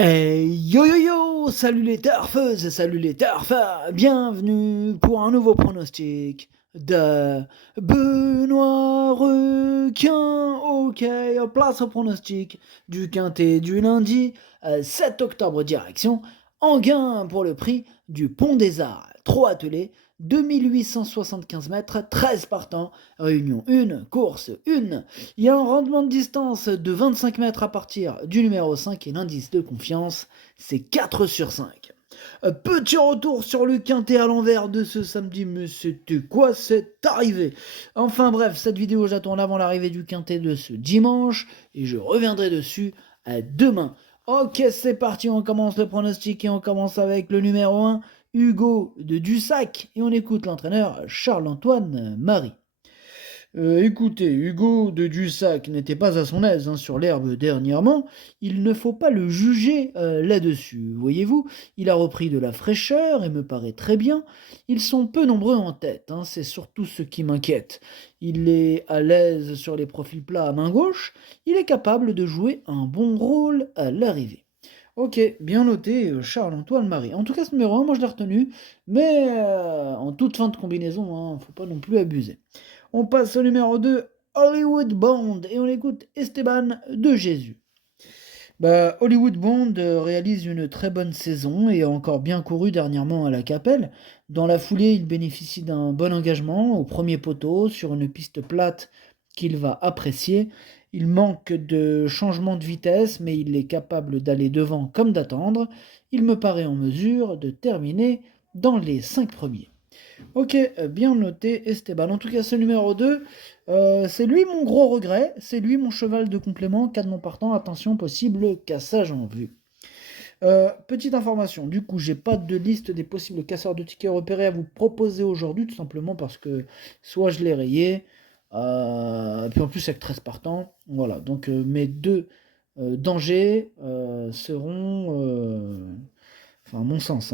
Yo yo yo, salut les turfeuses et salut les turfeurs, bienvenue pour un nouveau pronostic de Benoît Requin. Ok, place au pronostic du quintet du lundi 7 octobre direction Enghien pour le prix du Pont des Arts. 3 attelés, 2875 mètres, 13 partants, réunion 1, course 1. Il y a un rendement de distance de 25 mètres à partir du numéro 5 et l'indice de confiance, c'est 4 sur 5. Petit retour sur le quintet à l'envers de ce samedi, mais c'était quoi cette arrivée? Enfin bref, cette vidéo j'attends avant l'arrivée du quintet de ce dimanche et je reviendrai dessus demain. Ok, c'est parti, on commence le pronostic et on commence avec le numéro 1, Hugo de Dussac, et on écoute l'entraîneur Charles-Antoine Marie. Écoutez, Hugo de Dussac n'était pas à son aise sur l'herbe dernièrement. Il ne faut pas le juger là-dessus. Voyez-vous, il a repris de la fraîcheur et me paraît très bien. Ils sont peu nombreux en tête, c'est surtout ce qui m'inquiète. Il est à l'aise sur les profils plats à main gauche. Il est capable de jouer un bon rôle à l'arrivée. Ok, bien noté, Charles-Antoine Marie. En tout cas, ce numéro 1, moi je l'ai retenu, mais en toute fin de combinaison, faut pas non plus abuser. On passe au numéro 2, Hollywood Bond, et on écoute Esteban de Jésus. Hollywood Bond réalise une très bonne saison et a encore bien couru dernièrement à la Capelle. Dans la foulée, il bénéficie d'un bon engagement au premier poteau sur une piste plate qu'il va apprécier. Il manque de changement de vitesse, mais il est capable d'aller devant comme d'attendre. Il me paraît en mesure de terminer dans les 5 premiers. Ok, bien noté Esteban. En tout cas, ce numéro 2, c'est lui mon gros regret, c'est lui mon cheval de complément, cas de mon partant, attention, possible cassage en vue. Petite information, du coup, j'ai pas de liste des possibles casseurs de tickets repérés à vous proposer aujourd'hui, tout simplement parce que soit je l'ai rayé, puis en plus avec 13 partants, voilà. Donc mes deux dangers seront, enfin à mon sens,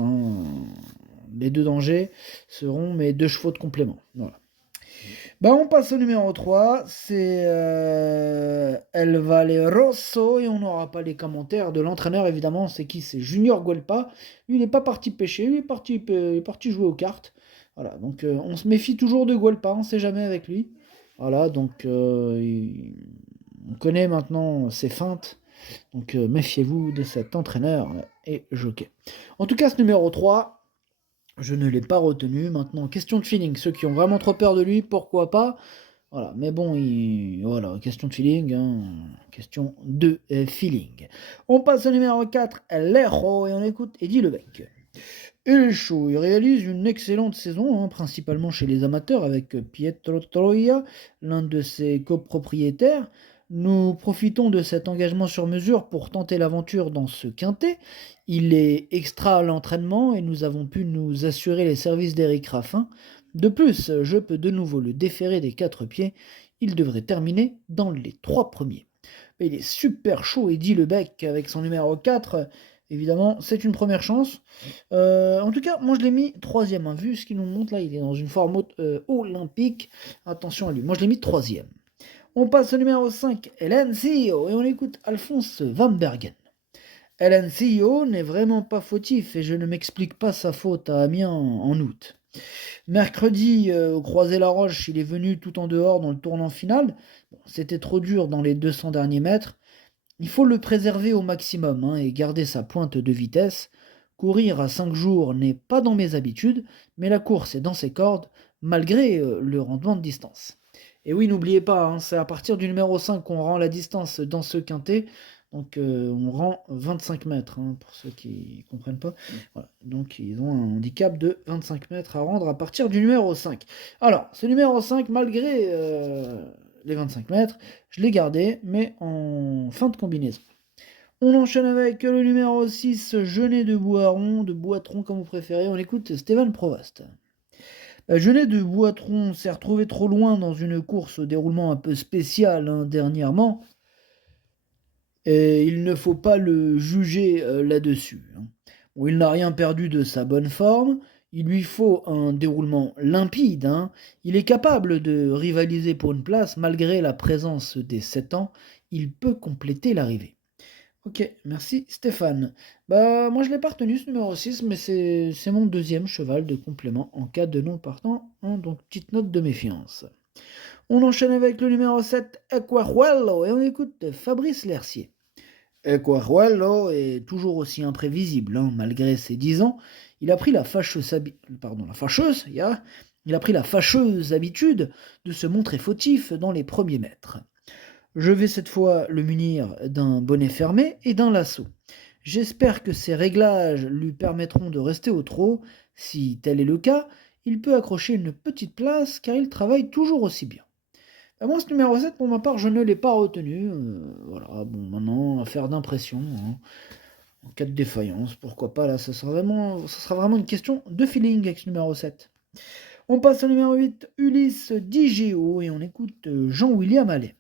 les deux dangers seront mes deux chevaux de complément. Voilà. On passe au numéro 3, c'est El Valle Rosso, et on n'aura pas les commentaires de l'entraîneur, évidemment, c'est qui? C'est Junior Guelpa. Lui, il n'est pas parti pêcher, lui, il est parti jouer aux cartes. Voilà, donc on se méfie toujours de Guelpa, on ne sait jamais avec lui. Voilà, donc on connaît maintenant ses feintes, donc méfiez-vous de cet entraîneur et jockey. En tout cas, ce numéro 3, je ne l'ai pas retenu. Maintenant, question de feeling. Ceux qui ont vraiment trop peur de lui, pourquoi pas? Voilà. Mais bon, voilà, question de feeling. Question de feeling. On passe au numéro 4, l'Ero, et on écoute Eddie Lebec. Il est chaud, il réalise une excellente saison, principalement chez les amateurs, avec Pietro Troia, l'un de ses copropriétaires. Nous profitons de cet engagement sur mesure pour tenter l'aventure dans ce quintet. Il est extra à l'entraînement et nous avons pu nous assurer les services d'Eric Raffin. De plus, je peux de nouveau le déférer des 4 pieds. Il devrait terminer dans les 3 premiers. Mais il est super chaud, Eddie Lebec, avec son numéro 4. Évidemment, c'est une première chance. En tout cas, moi je l'ai mis troisième. Vu ce qu'il nous montre là, il est dans une forme olympique. Attention à lui. Moi je l'ai mis troisième. On passe au numéro 5, LNCO, et on écoute Alphonse Van Bergen. LNCO n'est vraiment pas fautif et je ne m'explique pas sa faute à Amiens en août. Mercredi, au Croisé-la-Roche, il est venu tout en dehors dans le tournant final. C'était trop dur dans les 200 derniers mètres. Il faut le préserver au maximum et garder sa pointe de vitesse. Courir à 5 jours n'est pas dans mes habitudes, mais la course est dans ses cordes, malgré le rendement de distance. Et oui, n'oubliez pas, c'est à partir du numéro 5 qu'on rend la distance dans ce quintet. Donc on rend 25 mètres, pour ceux qui ne comprennent pas. Voilà. Donc ils ont un handicap de 25 mètres à rendre à partir du numéro 5. Alors, ce numéro 5, malgré les 25 mètres, je l'ai gardé, mais en fin de combinaison. On enchaîne avec le numéro 6, Genet de Boitron comme vous préférez. On écoute Stéphane Provost. Genet de Boitron s'est retrouvé trop loin dans une course au déroulement un peu spécial dernièrement. Et il ne faut pas le juger là-dessus. Bon, il n'a rien perdu de sa bonne forme. Il lui faut un déroulement limpide. Il est capable de rivaliser pour une place malgré la présence des 7 ans. Il peut compléter l'arrivée. OK, merci Stéphane. Bah, moi je l'ai pas retenu ce numéro 6, mais c'est mon deuxième cheval de complément en cas de non partant, hein, donc petite note de méfiance. On enchaîne avec le numéro 7, Equaruello, et on écoute Fabrice Lercier. Equaruello est toujours aussi imprévisible, hein, malgré ses 10 ans. Il a pris la fâcheuse, pardon, la fâcheuse, il a pris la fâcheuse habitude de se montrer fautif dans les premiers mètres. Je vais cette fois le munir d'un bonnet fermé et d'un lasso. J'espère que ces réglages lui permettront de rester au trot. Si tel est le cas, il peut accrocher une petite place car il travaille toujours aussi bien. Moi, ce numéro 7, pour ma part, je ne l'ai pas retenu. Voilà, bon, maintenant, affaire d'impression, hein. En cas de défaillance, pourquoi pas, là, ça sera vraiment une question de feeling avec ce numéro 7. On passe au numéro 8, Ulysse Digéo, et on écoute Jean-William Allais.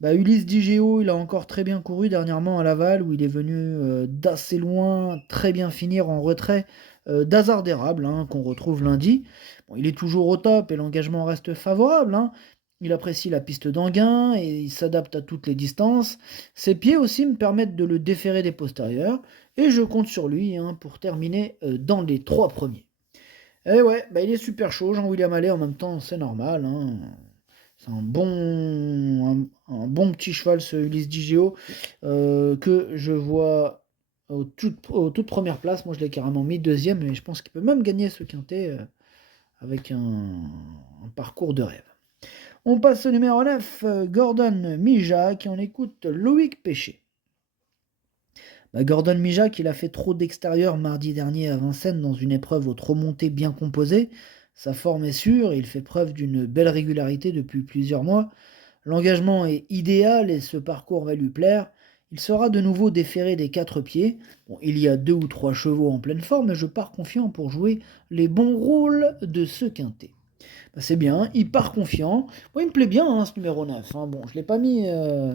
Bah, Ulysse Digéo, il a encore très bien couru dernièrement à Laval, où il est venu d'assez loin, très bien finir en retrait d'Hasard d'érable, hein, qu'on retrouve lundi. Bon, il est toujours au top et l'engagement reste favorable, hein. Il apprécie la piste d'Anguin et il s'adapte à toutes les distances. Ses pieds aussi me permettent de le déférer des postérieurs et je compte sur lui, hein, pour terminer dans les 3 premiers. Et ouais, bah, il est super chaud, Jean-William Allais, en même temps, c'est normal, hein. C'est un bon petit cheval, ce Ulysse Digéo, que je vois aux toutes premières places. Moi, je l'ai carrément mis deuxième, et je pense qu'il peut même gagner ce quintet avec un parcours de rêve. On passe au numéro 9, Gordon Mijac, et on écoute Loïc Péché. Bah, Gordon Mijac, il a fait trop d'extérieur mardi dernier à Vincennes dans une épreuve au trot monté bien composée. Sa forme est sûre et il fait preuve d'une belle régularité depuis plusieurs mois. L'engagement est idéal et ce parcours va lui plaire. Il sera de nouveau déféré des 4 pieds. Bon, il y a 2 ou 3 chevaux en pleine forme et je pars confiant pour jouer les bons rôles de ce quintet. Bah, c'est bien, il part confiant. Moi, il me plaît bien, hein, ce numéro 9, hein. Bon, je ne l'ai pas mis euh,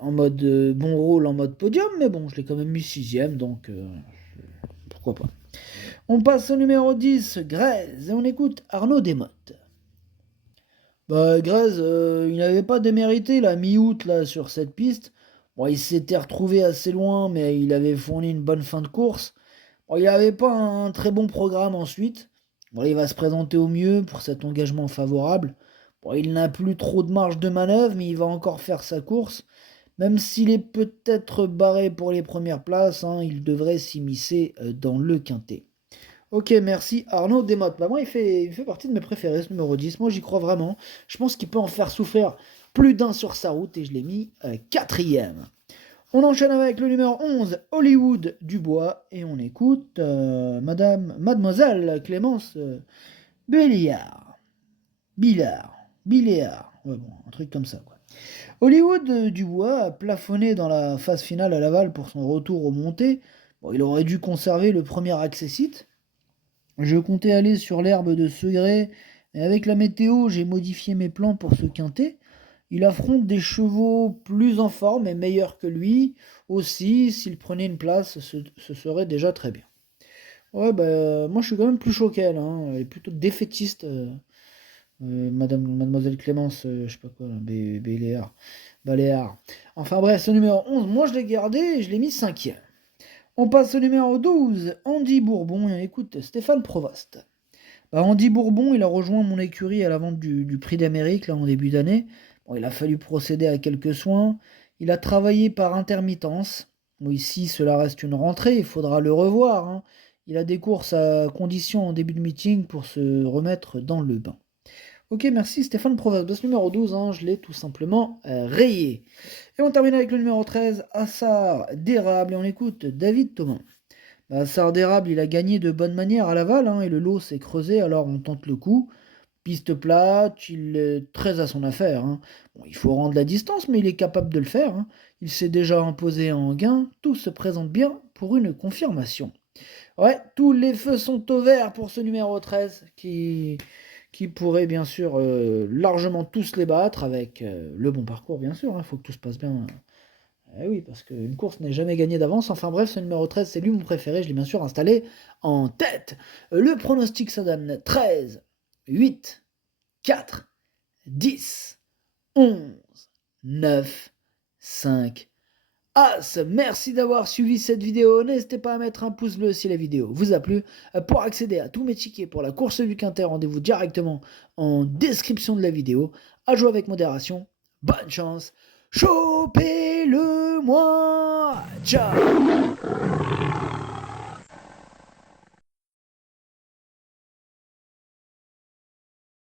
en mode bon rôle, en mode podium, mais bon, je l'ai quand même mis sixième, donc pourquoi pas. On passe au numéro 10, Grèze, et on écoute Arnaud Desmottes. Bah, Grèze, il n'avait pas démérité la mi-août là sur cette piste. Bon, il s'était retrouvé assez loin, mais il avait fourni une bonne fin de course. Bon, il n'avait pas un très bon programme ensuite. Bon, il va se présenter au mieux pour cet engagement favorable. Bon, il n'a plus trop de marge de manœuvre, mais il va encore faire sa course. Même s'il est peut-être barré pour les premières places, hein, il devrait s'immiscer dans le quintet. Ok, merci Arnaud Desmottes. Bah moi, il fait partie de mes préférés, ce numéro 10. Moi, j'y crois vraiment. Je pense qu'il peut en faire souffrir plus d'un sur sa route et je l'ai mis quatrième. On enchaîne avec le numéro 11, Hollywood Dubois, et on écoute Mademoiselle Clémence Béliard. Billard. Ouais, bon, un truc comme ça, quoi. Hollywood Dubois a plafonné dans la phase finale à Laval pour son retour aux montées. Bon, il aurait dû conserver le premier accessite. Je comptais aller sur l'herbe de Segré, mais avec la météo, j'ai modifié mes plans pour ce quintet. Il affronte des chevaux plus en forme et meilleurs que lui. Aussi, s'il prenait une place, ce serait déjà très bien. Ouais, bah, moi je suis quand même plus chaud qu'elle, hein. Elle est plutôt défaitiste, Mademoiselle Clémence, je sais pas quoi, là, Baléard. Enfin bref, ce numéro 11, moi je l'ai gardé et je l'ai mis cinquième. On passe au numéro 12, Andy Bourbon, et écoute Stéphane Provost. Bah, Andy Bourbon, il a rejoint mon écurie à la vente du Prix d'Amérique là, en début d'année. Bon, il a fallu procéder à quelques soins. Il a travaillé par intermittence. Bon, ici, cela reste une rentrée, il faudra le revoir, hein. Il a des courses à condition en début de meeting pour se remettre dans le bain. Ok, merci Stéphane Provost. Ce numéro 12, hein, je l'ai tout simplement rayé. Et on termine avec le numéro 13, Assar d'érable, et on écoute David Thomas. Bah, Assar d'érable, il a gagné de bonne manière à Laval, hein, et le lot s'est creusé, alors on tente le coup. Piste plate, il est très à son affaire, hein. Bon, il faut rendre la distance, mais il est capable de le faire, hein. Il s'est déjà imposé en gain, tout se présente bien pour une confirmation. Ouais, tous les feux sont au vert pour ce numéro 13 qui pourrait bien sûr largement tous les battre avec le bon parcours, bien sûr. Il faut que tout se passe bien. Eh oui, parce qu'une course n'est jamais gagnée d'avance. Enfin bref, ce numéro 13, c'est lui mon préféré. Je l'ai bien sûr installé en tête. Le pronostic, ça donne 13, 8, 4, 10, 11, 9, 5 As. Merci d'avoir suivi cette vidéo. N'hésitez pas à mettre un pouce bleu si la vidéo vous a plu. Pour accéder à tous mes tickets pour la course du Quintet, rendez-vous directement en description de la vidéo. À jouer avec modération. Bonne chance. Chopez-le moi. Ciao.